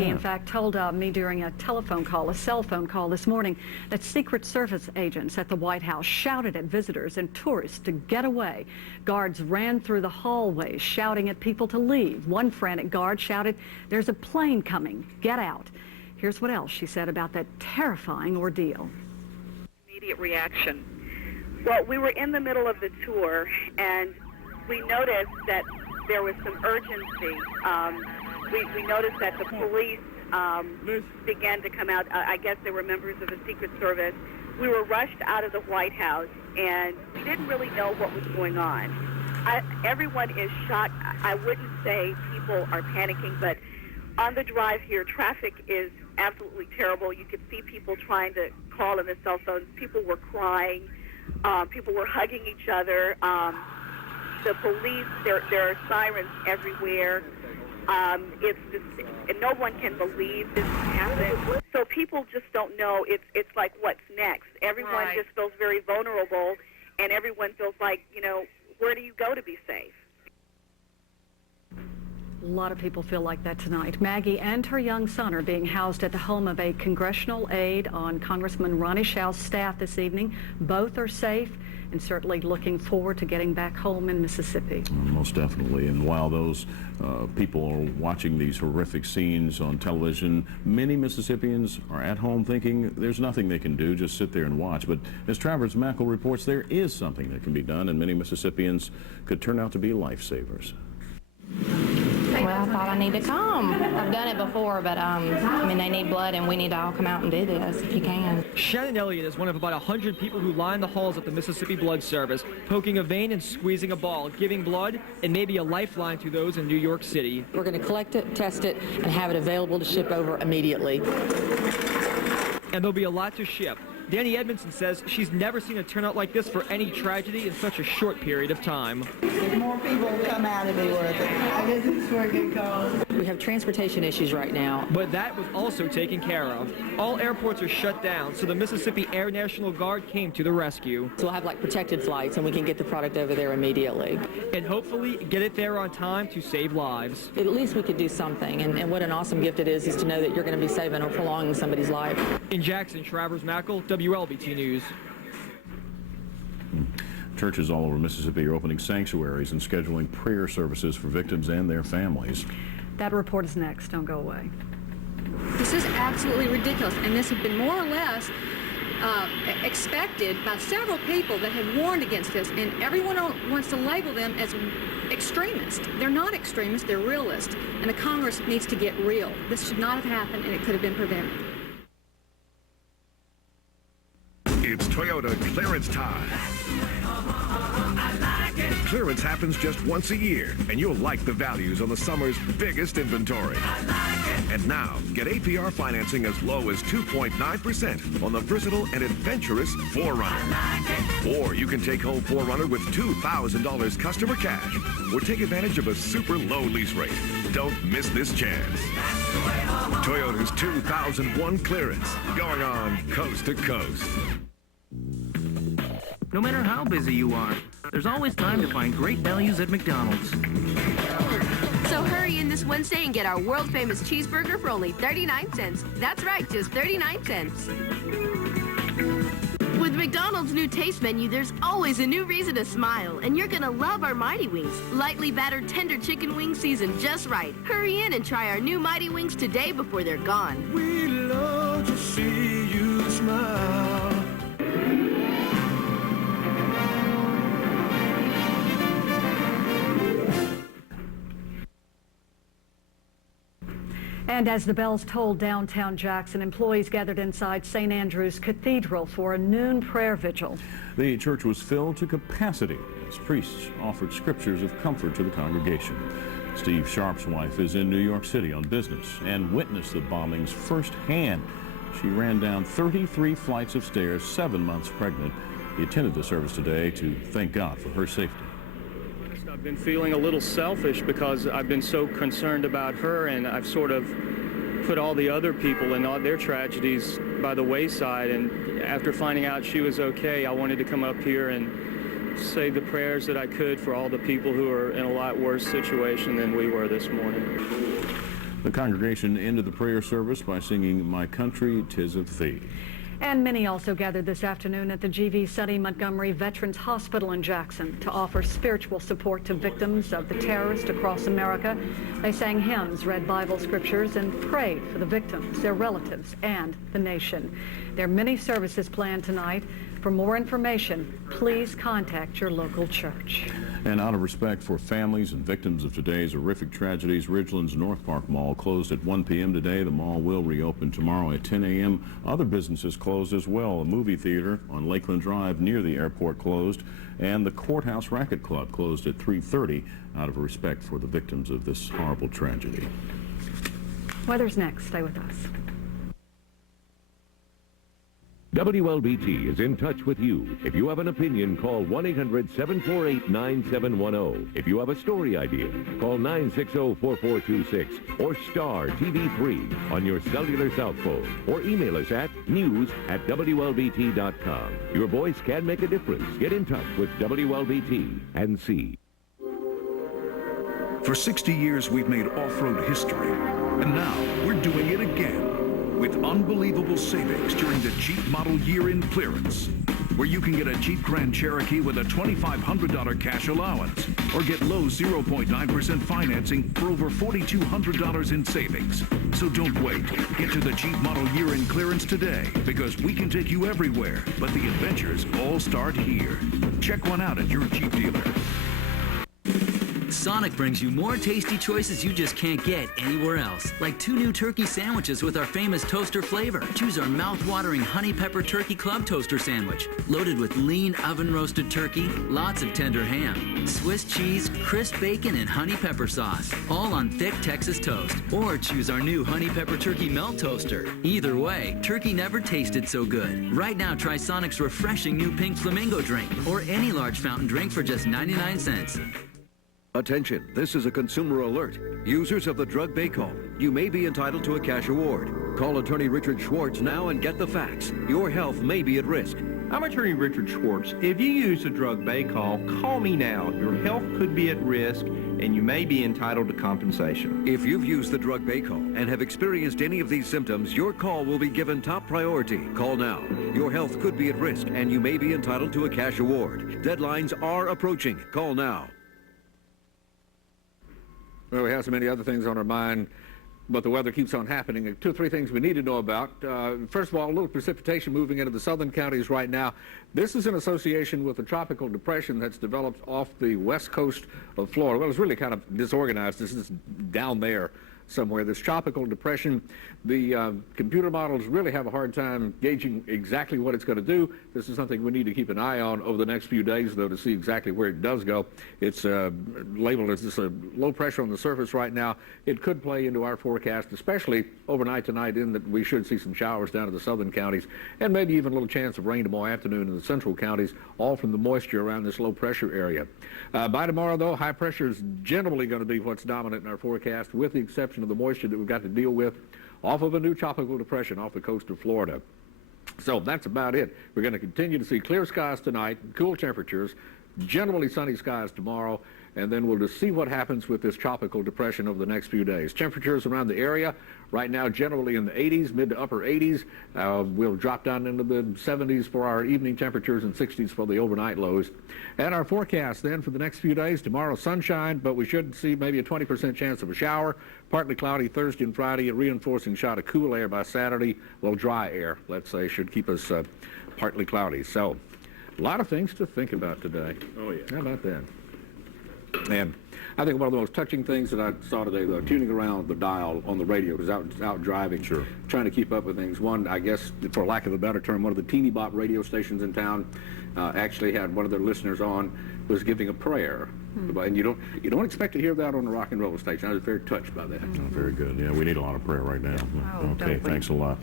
Maggie, in fact, told me during a telephone call, a cell phone call this morning, that Secret Service agents at the White House shouted at visitors and tourists to get away. Guards ran through the hallways shouting at people to leave. One frantic guard shouted, "There's a plane coming, get out." Here's what else she said about that terrifying ordeal. Immediate reaction. Well, we were in the middle of the tour, and we noticed that there was some urgency. We noticed that the police began to come out. I guess they were members of the Secret Service. We were rushed out of the White House, and we didn't really know what was going on. Everyone is shocked. I wouldn't say people are panicking, but on the drive here, traffic is absolutely terrible. You could see people trying to call on their cell phones. People were crying. People were hugging each other. The police, there are sirens everywhere. It's just, and no one can believe this happened. So people just don't know. It's like, what's next? Everyone just feels very vulnerable, and everyone feels like, you know, where do you go to be safe? A lot of people feel like that tonight. Maggie and her young son are being housed at the home of a congressional aide on Congressman Ronnie Schau's staff this evening. Both are safe and certainly looking forward to getting back home in Mississippi. Most definitely. And while those people are watching these horrific scenes on television, many Mississippians are at home thinking there's nothing they can do, just sit there and watch. But as Travers Mackle reports, there is something that can be done, and many Mississippians could turn out to be lifesavers. Well, I thought I need to come. I've done it before, but I mean, they need blood, and we need to all come out and do this if you can. Shannon Elliott is one of about 100 people who line the halls at the Mississippi Blood Service, poking a vein and squeezing a ball, giving blood, and maybe a lifeline to those in New York City. We're going to collect it, test it, and have it available to ship over immediately. And there'll be a lot to ship. Danny Edmondson says she's never seen a turnout like this for any tragedy in such a short period of time. If more people come out, it'll be worth it. I guess it's for a good cause. We have transportation issues right now. But that was also taken care of. All airports are shut down, so the Mississippi Air National Guard came to the rescue. So we'll have like protected flights, and we can get the product over there immediately. And hopefully get it there on time to save lives. At least we could do something, and what an awesome gift it is to know that you're going to be saving or prolonging somebody's life. In Jackson, Travers Mackle, WLBT News. Churches all over Mississippi are opening sanctuaries and scheduling prayer services for victims and their families. That report is next. Don't go away. This is absolutely ridiculous, and this had been more or less expected by several people that had warned against this, and everyone wants to label them as extremists. They're not extremists, they're realists, and the Congress needs to get real. This should not have happened, and it could have been prevented. It's Toyota clearance time. Clearance happens just once a year, and you'll like the values on the summer's biggest inventory. And now, get APR financing as low as 2.9% on the versatile and adventurous 4Runner. Or you can take home 4Runner with $2,000 customer cash, or take advantage of a super low lease rate. Don't miss this chance. Toyota's 2001 clearance, going on coast to coast. No matter how busy you are, there's always time to find great values at McDonald's. So hurry in this Wednesday and get our world-famous cheeseburger for only 39 cents. That's right, just 39 cents. With McDonald's new taste menu, there's always a new reason to smile, and you're gonna love our Mighty Wings. Lightly battered tender chicken wings seasoned just right. Hurry in and try our new Mighty Wings today before they're gone. We love to see you smile. And as the bells tolled downtown Jackson, employees gathered inside St. Andrew's Cathedral for a noon prayer vigil. The church was filled to capacity as priests offered scriptures of comfort to the congregation. Steve Sharp's wife is in New York City on business and witnessed the bombings firsthand. She ran down 33 flights of stairs, 7 months pregnant. He attended the service today to thank God for her safety. I've been feeling a little selfish because I've been so concerned about her, and I've sort of put all the other people and all their tragedies by the wayside. And after finding out she was okay, I wanted to come up here and say the prayers that I could for all the people who are in a lot worse situation than we were this morning. The congregation ended the prayer service by singing "My Country, 'Tis of Thee." And many also gathered this afternoon at the G.V. Suddy Montgomery Veterans Hospital in Jackson to offer spiritual support to victims of the terrorist across America. They sang hymns, read Bible scriptures, and prayed for the victims, their relatives, and the nation. There are many services planned tonight. For more information, please contact your local church. And out of respect for families and victims of today's horrific tragedies, Ridgeland's North Park Mall closed at 1 p.m. today. The mall will reopen tomorrow at 10 a.m. Other businesses closed as well. A movie theater on Lakeland Drive near the airport closed, and the Courthouse Racket Club closed at 3:30 out of respect for the victims of this horrible tragedy. Weather's next. Stay with us. WLBT is in touch with you. If you have an opinion, call 1-800-748-9710. If you have a story idea, call 960-4426 or star TV3 on your cellular cell phone, or email us at news@WLBT.com. Your voice can make a difference. Get in touch with WLBT and see. For 60 years, we've made off-road history, and now we're doing it again with unbelievable savings during the Jeep model year-end clearance, where you can get a Jeep Grand Cherokee with a $2,500 cash allowance, or get low 0.9% financing for over $4,200 in savings. So don't wait. Get to the Jeep model year-end clearance today, because we can take you everywhere, but the adventures all start here. Check one out at your Jeep dealer. Sonic brings you more tasty choices you just can't get anywhere else. Like 2 new turkey sandwiches with our famous toaster flavor. Choose our mouth-watering Honey Pepper Turkey Club Toaster Sandwich. Loaded with lean oven-roasted turkey, lots of tender ham, Swiss cheese, crisp bacon, and honey pepper sauce. All on thick Texas toast. Or choose our new Honey Pepper Turkey Melt Toaster. Either way, turkey never tasted so good. Right now, try Sonic's refreshing new Pink Flamingo drink, or any large fountain drink for just 99 cents. Attention, this is a consumer alert. Users of the drug Baycol, you may be entitled to a cash award. Call attorney Richard Schwartz now and get the facts. Your health may be at risk. I'm attorney Richard Schwartz. If you use the drug Baycol, call me now. Your health could be at risk and you may be entitled to compensation. If you've used the drug Baycol and have experienced any of these symptoms, your call will be given top priority. Call now. Your health could be at risk and you may be entitled to a cash award. Deadlines are approaching. Call now. Well, we have so many other things on our mind, but the weather keeps on happening. 2 or 3 things we need to know about. First of all, a little precipitation moving into the southern counties right now. This is in association with a tropical depression that's developed off the west coast of Florida. Well, it's really kind of disorganized. This is down there somewhere. This tropical depression, the computer models really have a hard time gauging exactly what it's going to do. This is something we need to keep an eye on over the next few days, though, to see exactly where it does go. It's labeled as just a low pressure on the surface right now. It could play into our forecast, especially overnight tonight, in that we should see some showers down to the southern counties, and maybe even a little chance of rain tomorrow afternoon in the central counties, all from the moisture around this low pressure area. By tomorrow, though, high pressure is generally going to be what's dominant in our forecast, with the exception of the moisture that we've got to deal with off of a new tropical depression off the coast of Florida. So that's about it. We're going to continue to see clear skies tonight, cool temperatures, generally sunny skies tomorrow, and then we'll just see what happens with this tropical depression over the next few days. Temperatures around the area right now generally in the 80s, mid to upper 80s. We'll drop down into the 70s for our evening temperatures and 60s for the overnight lows. And our forecast then for the next few days: tomorrow sunshine, but we should see maybe a 20% chance of a shower. Partly cloudy Thursday and Friday, a reinforcing shot of cool air by Saturday. Well, dry air, let's say, should keep us partly cloudy. So a lot of things to think about today. Oh, yeah. How about that? And I think one of the most touching things that I saw today, though, tuning around the dial on the radio, because I was out driving, trying to keep up with things. One, I guess, for lack of a better term, one of the teeny bop radio stations in town actually had one of their listeners on, was giving a prayer. And you don't expect to hear that on a rock and roll station. I was very touched by that. Oh, very good. Yeah, we need a lot of prayer right now. Okay, thanks a lot.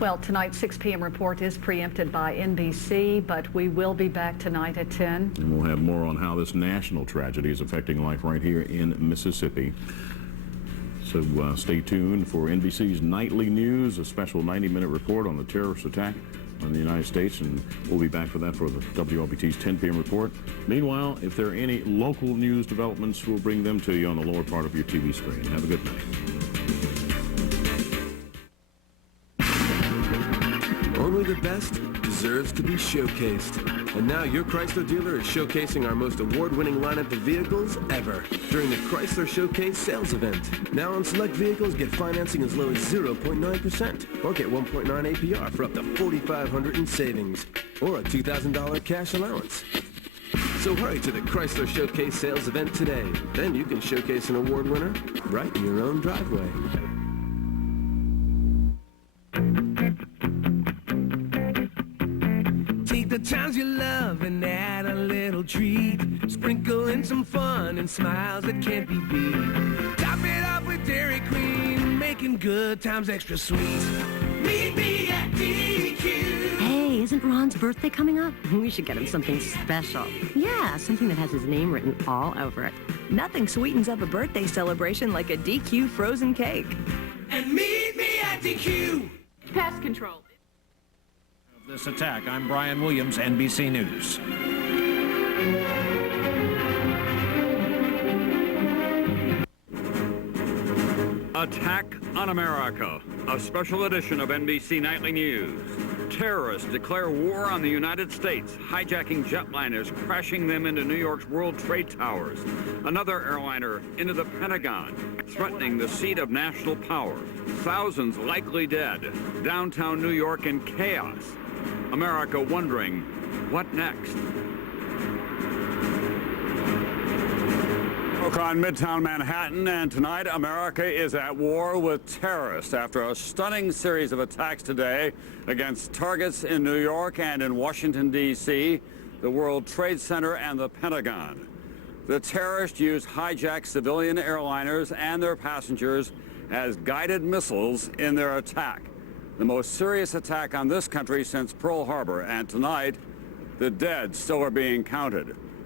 Well, tonight's 6 p.m. report is preempted by NBC, but we will be back tonight at 10. And we'll have more on how this national tragedy is affecting life right here in Mississippi. So stay tuned for NBC's Nightly News, a special 90-minute report on the terrorist attack on the United States, and we'll be back for that for the WLBT's 10 p.m. report. Meanwhile, if there are any local news developments, we'll bring them to you on the lower part of your TV screen. Have a good night. only the best deserves to be showcased. And now your Chrysler dealer is showcasing our most award-winning lineup of vehicles ever during the Chrysler Showcase sales event. Now on select vehicles, get financing as low as 0.9% or get 1.9 APR for up to $4,500 in savings or a $2,000 cash allowance. So hurry to the Chrysler Showcase sales event today. Then you can showcase an award winner right in your own driveway. Take the times you love and add a little treat. Sprinkle in some fun and smiles that can't be beat. Top it up with Dairy Queen, making good times extra sweet. Meet me at DQ. Hey, isn't Ron's birthday coming up? We should get him something special. Yeah, something that has his name written all over it. Nothing sweetens up a birthday celebration like a DQ frozen cake. And meet me at DQ. Pest control. This attack. I'm Brian Williams, NBC News. Attack on America, a special edition of NBC Nightly News. Terrorists declare war on the United States, hijacking jetliners, crashing them into New York's World Trade Towers. Another airliner into the Pentagon, threatening the seat of national power. Thousands likely dead. Downtown New York in chaos. America wondering, what next? On Midtown Manhattan, and tonight America is at war with terrorists after a stunning series of attacks today against targets in New York and in Washington, D.C., the World Trade Center and the Pentagon. The terrorists used hijacked civilian airliners and their passengers as guided missiles in their attack. The most serious attack on this country since Pearl Harbor, and tonight, the dead still are being counted.